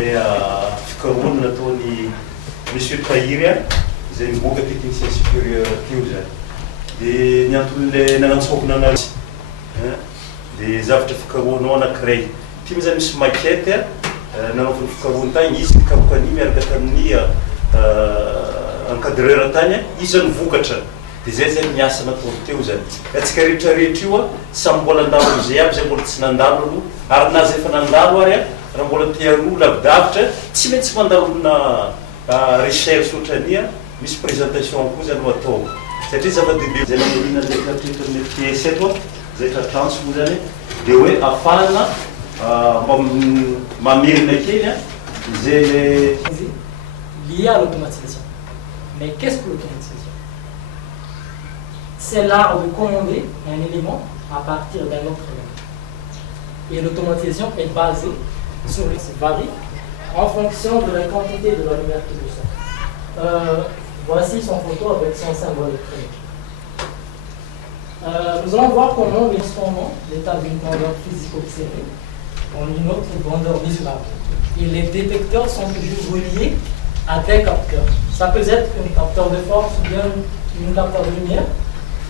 fikarohana nataony monsieur Tahiry izay miboaka technicien supérieur teo zany dia ny antony nagnantsovina anazy dia zavatra fikarohanao anankiray ty moa zany misy maquette nanaovany fikarohany tagny izy mikapokany miaraka tamin'ny encadreur tany izy zany vokatra dia zay zany miasa nataony teo zany atsika rehetrarehetra io samy mbola andalo zay aby zay mbola tsy nandalo aloha ary nazy efa nandalo ary raha mbola tian'olo lavidavitra tsy maintsy mandalona recherche ohatrania misy présentation koa zany ho atao satria zava-dehibe zay nanorina zay katreton'ny FTS eto zay tratrantso moa zany dia hoe afahana mamerina kely zay lié à l'automatisation. Mais qu'est-ce que l'automatisation? C'est l'art de commander un élément à partir d'un autre élément. Et l'automatisation est basée sur les varie en fonction de la quantité de la lumière qui nous sort. Voici son photo avec son symbole électronique. Nous allons voir comment nous transformons l'état d'une grandeur physique observée en une autre grandeur visuelle. Et les détecteurs sont toujours reliés à des capteurs. Ça peut être un capteur de force ou bien un capteur de lumière,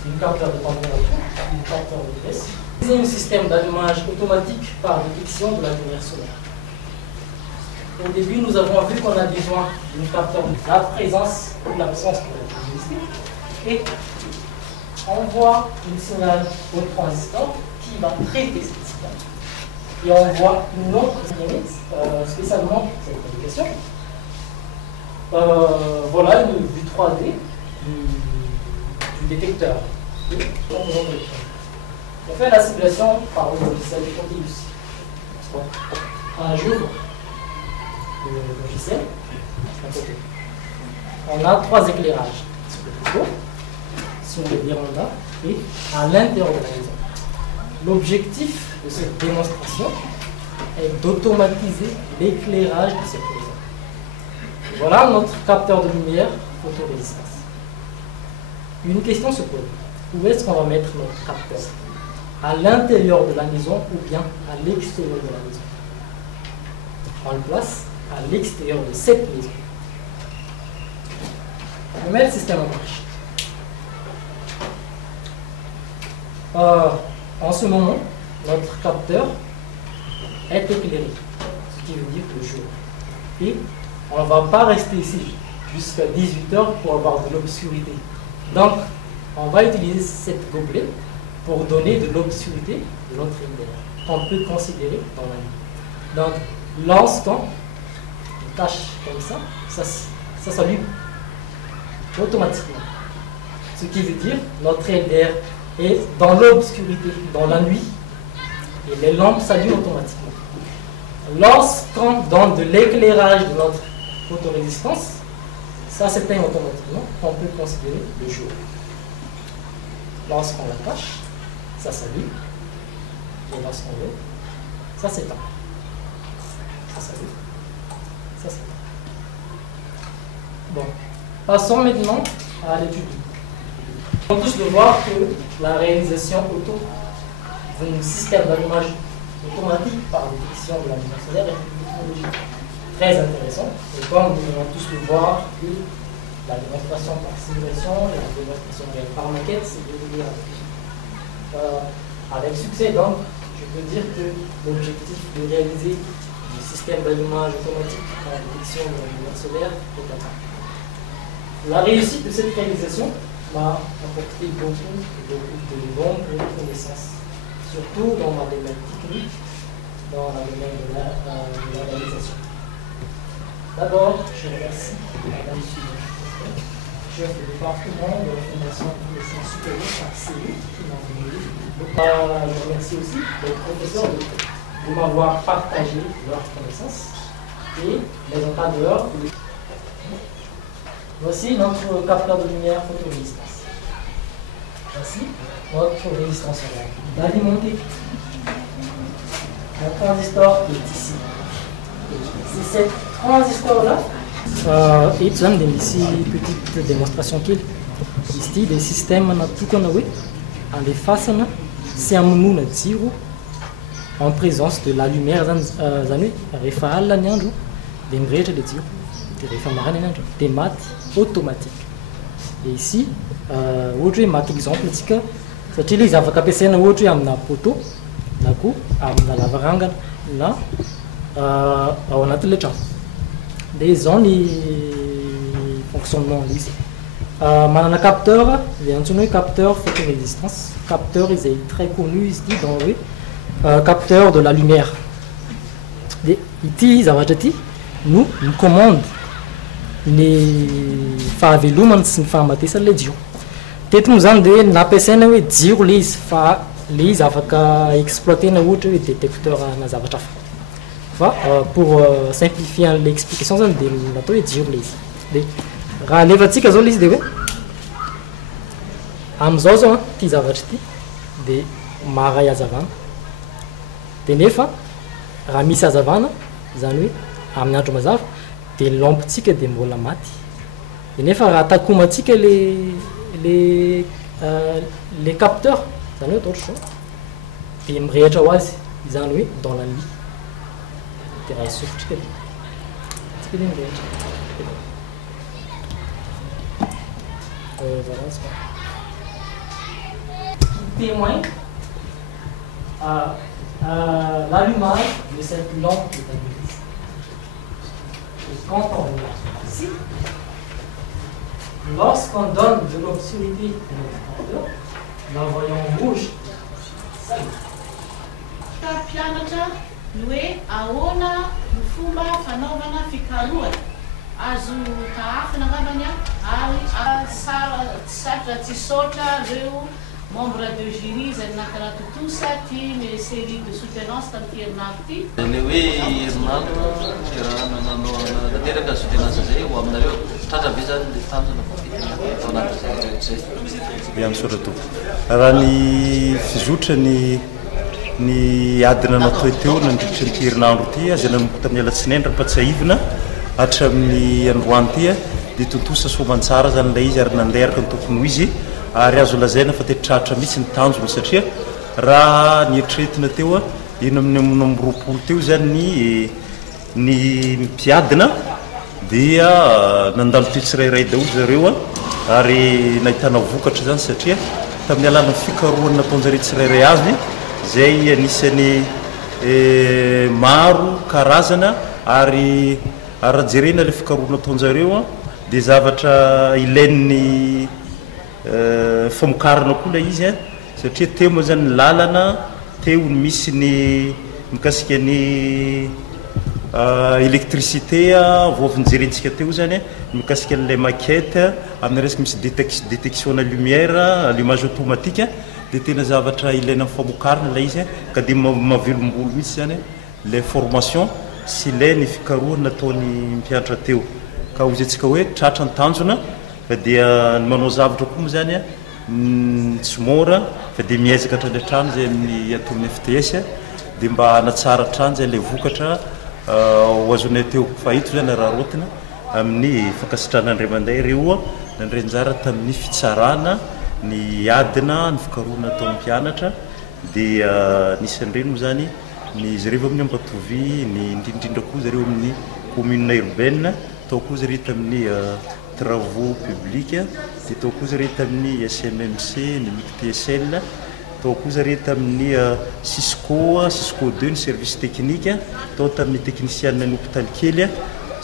un capteur de température, un capteur de vitesse. C'est un système d'allumage automatique par détection de la lumière solaire. Au début, nous avons vu qu'on a besoin d'un capteur de la présence ou l'absence de l'électricité. Et on voit une signal au transistor qui va traiter cette signal. Et on voit une autre signal spécialement cette application. Voilà une vue 3D du détecteur. On fait la simulation par le logiciel de Continus. J'ouvre le logiciel. On a trois éclairages sur le photo, sur le véranda et à l'intérieur de la maison. L'objectif de cette démonstration est d'automatiser l'éclairage de cette maison. Voilà notre capteur de lumière photorésistance. Une question se pose. Où est-ce qu'on va mettre notre capteur? À l'intérieur de la maison ou bien à l'extérieur de la maison? On le place à l'extérieur de cette maison. On met le système en marche. En ce moment, notre capteur est éclairé, ce qui veut dire le jour. Et on ne va pas rester ici jusqu'à 18 h pour avoir de l'obscurité. Donc, on va utiliser cette gobelet pour donner de l'obscurité de notre lumière, qu'on peut considérer dans la nuit. Donc, lorsqu'on cache comme ça, ça s'allume automatiquement. Ce qui veut dire notre LDR est dans l'obscurité, dans la nuit, et les lampes s'allument automatiquement. Lorsqu'on donne de l'éclairage de notre photorésistance, ça s'éteint automatiquement, on peut considérer le jour. Lorsqu'on la cache, ça s'allume, et lorsqu'on veut, ça s'éteint. Ça s'allume, ça s'éteint. Bon, passons maintenant à l'étude. On peut tous le voir que la réalisation auto d'un système d'allumage automatique par détection de la lumière solaire est une technologie très intéressante. Et comme nous allons tous le voir, que la démonstration par simulation et la démonstration par maquette, c'est déroulé avec succès. Donc, je peux dire que l'objectif de réaliser un système d'allumage automatique par détection de la lumière solaire est atteint. La réussite de cette réalisation m'a apporté beaucoup de bonnes connaissances, surtout dans ma domaine technique, dans la domaine de la réalisation. D'abord, je remercie Madame Sylvie, chef du département de la Fondation pour les sciences supérieures par CE, qui m'a donné. Je remercie aussi les professeurs de m'avoir partagé leurs connaissances et les encadreurs. Voici notre capteur de lumière photorésistance. Voici notre résistance solaire. D'alimenter un transistor qui est ici. C'est cet transistor-là. Et tu as une petite démonstration qu'il ici des systèmes na tokana hoe andefasana sy amonoana jiro en présence de la lumière zany hoe rehefa alina ny andro des mirehitra le jiro dia rehefa marana ny andro dia maty automatique. Et ici ohatra hoe maka exemple antsika satria ilay izy afaka ampiasaina ohatra hoe amina poteau na koa amina lavarangana na ao anatin'ilay trano. Dia izao ny fonctionnement izy. Manana capteur dia antsoina hoe capteur photorésistance. Capteur izay très connu izy ity dans hoe capteur de la lumière. Dia ity zavatra ity no micommande ny fahavelomany sy ny fahamatesany le jiro. Teto moa zany dia nampiasaina hoe jiro le izy fa le izy afaka exploitena ohatra hoe détecteur na zavatra hafa. Fa pour simplifier l'explication zany dia natao hoe jiro le izy. Dia raha alefantsika zao le izy dia hoe amin'izao zao ty zavatra ity dia maharay hazavana. Dia nefa raha misy hazavana zany hoe amin'ny andro mazava dia lampitsika dia mbola maty. Dia nefa raha takomantsika le capteur zany hoe atao ohatry zao dia mirehitra ho azy izany hoe dans la nuit. Dia raha isofotrika dia tsika dia mirehitra. Voilà, c'est pas. Témoin l'allumage de cette lampe de l'église. Et quand on regarde ici, lorsqu'on donne de l'obscurité à notre capteur, la voyant rouge, ça y est. Pianatra ny hoe ahoana ny fomba fanaovana fikarohana azo kahafina angambany ary sarotra tsy saotra reo membre de jury izay nakana totosa ty ny série de soutenance tamin'ity herinandro ty. Le hoe herinandro raha nanao natanteraka soutenance zay ho aminareo tratra be zany le tanjona tao anatin'izay rehetrarehetra zay. Misaotra tompo. Raha ny fizotra ny adina natao teo nandritra ny herinandro ty azy nanomboka tamin'ny alatsinainy raha-patsahivina hatramin'ny androany ty dia tontosa soamantsara zany ilay izy ary nanderaka ny tokony ho izy ary azo lazaina fa tetratra mihitsy ny tanjony satria raha nietretina teo eny amin'ny roapolo teo zany ny mpiadina dia nandalo teo tsirairay daholo zareo ary nahitana vokatra zany satria tamin'ny alalany fikarohany nataonjare tsirairay azy zay anisany maro karazana ary raha jerena le fikarohana ataonjareo dia zavatra ilain'ny famokarana koa la izy satria teo moa zany lalana teo ny misy ny mikasika ny électricité voavinjerentsika teo zany mikasika n'lay maquette amin'ny resaka misy détection na lumière allumage automatique dia tena zavatra ilaina famokarana la izy ka dia mavelombolo mihitsy zany les formation sy ilay ny fikarohana nataony mpianatra teo ka ozy antsika hoe tratra ny tanjona fa dia ny manao zavatra koa moa zany tsy mora fa dia miezaka hatrany trano zay amin'ny ataon'ny FTS dia mba hanatsara trano zay ilay vokatra ho azonay teo fahito zany raha rotina amin'ny fankasitrana andray manday ireo nandrenjara tamin'ny fitsarana ny adina ny fikarohana ataon'ny mpianatra dia nisan'ireny moa zany ny zareo amin'ny ampatovy ny indrindrindra koa zareo amin'ny commune urbaine tao koa zareo tamin'ny travaux publics dia tao koa zareo tamin'ny SMMC ny MICTSL tao koa zareo tamin'ny Cisco 2 ny service technique tao tamin'ny technicienne ny hôpital kely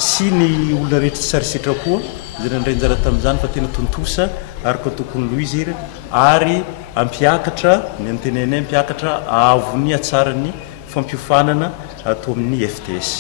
sy ny olona rehetra tsy sarisitra koa zay nandrenjara tamin'izany fa tena tontosa ary ka tokony loha izy ary ampiakatra ny antenenay ampiakatra avony atsarany fampiofanana atao amin'ny FTS.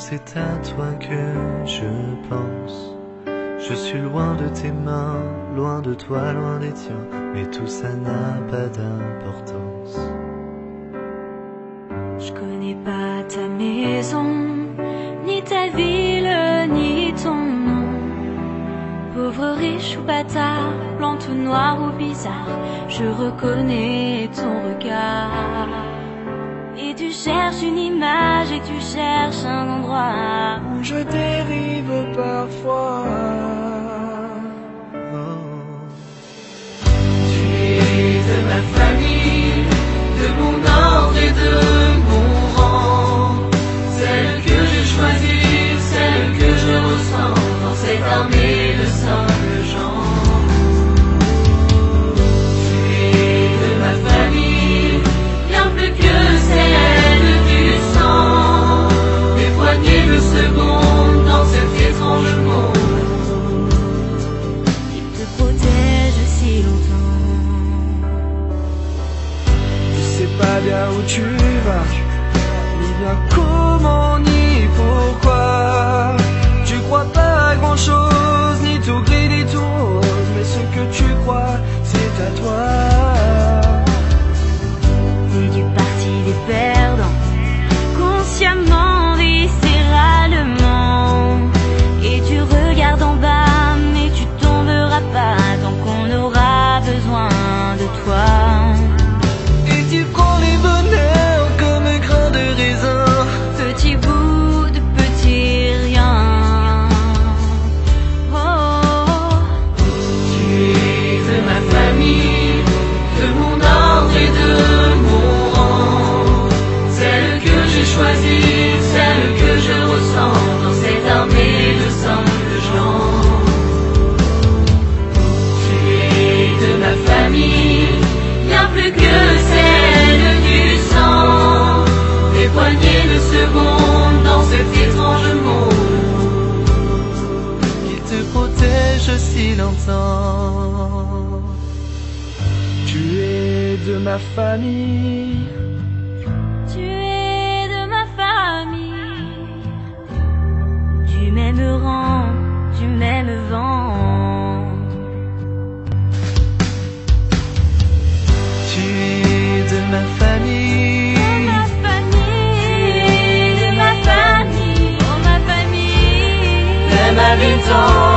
C'est à toi que je pense. Je suis loin de tes mains, loin de toi, loin des tiens, mais tout ça n'a pas d'importance. Je connais pas ta maison, ni ta ville, ni ton nom. Pauvre, riche ou bâtard, blanc ou noir ou bizarre, je reconnais ton regard. Et tu cherches une image et tu cherches un endroit où je dérive parfois. Tu es de ma famille, de mon ordre et de mon rang, celle que je choisis, celle que je ressens dans cette armée de simples gens. Tu es de ma famille, bien plus que celle du sang, des poignées de secondes dans cet étrange monde qui te protège si longtemps. Tu sais pas bien où tu vas, ni bien comment, ni pourquoi. Tu crois pas à grand chose, ni tout gris, ni tout rose, mais ce que tu crois, c'est à toi. Et du parti des perdants, consciemment, viscéralement. Et tu regardes en bas, mais tu tomberas pas tant qu'on aura besoin de toi. Et tu prends les bonheurs comme un grain de raisin, Petit bout de petit rien. Oh, tu es de ma famille, de mon ordre et de mon rang, celle que j'ai choisie, celle que je ressens dans cette armée de simples gens. Tu es de ma famille, bien plus que celle du sang, des poignées de secondes dans cet étrange monde qui te protège si longtemps. Tu es de ma famille. Tu es de ma famille, du même rang, du même vent. Tu es de ma famille. De ma famille, de ma famille, oh ma famille, Même à 8 ans.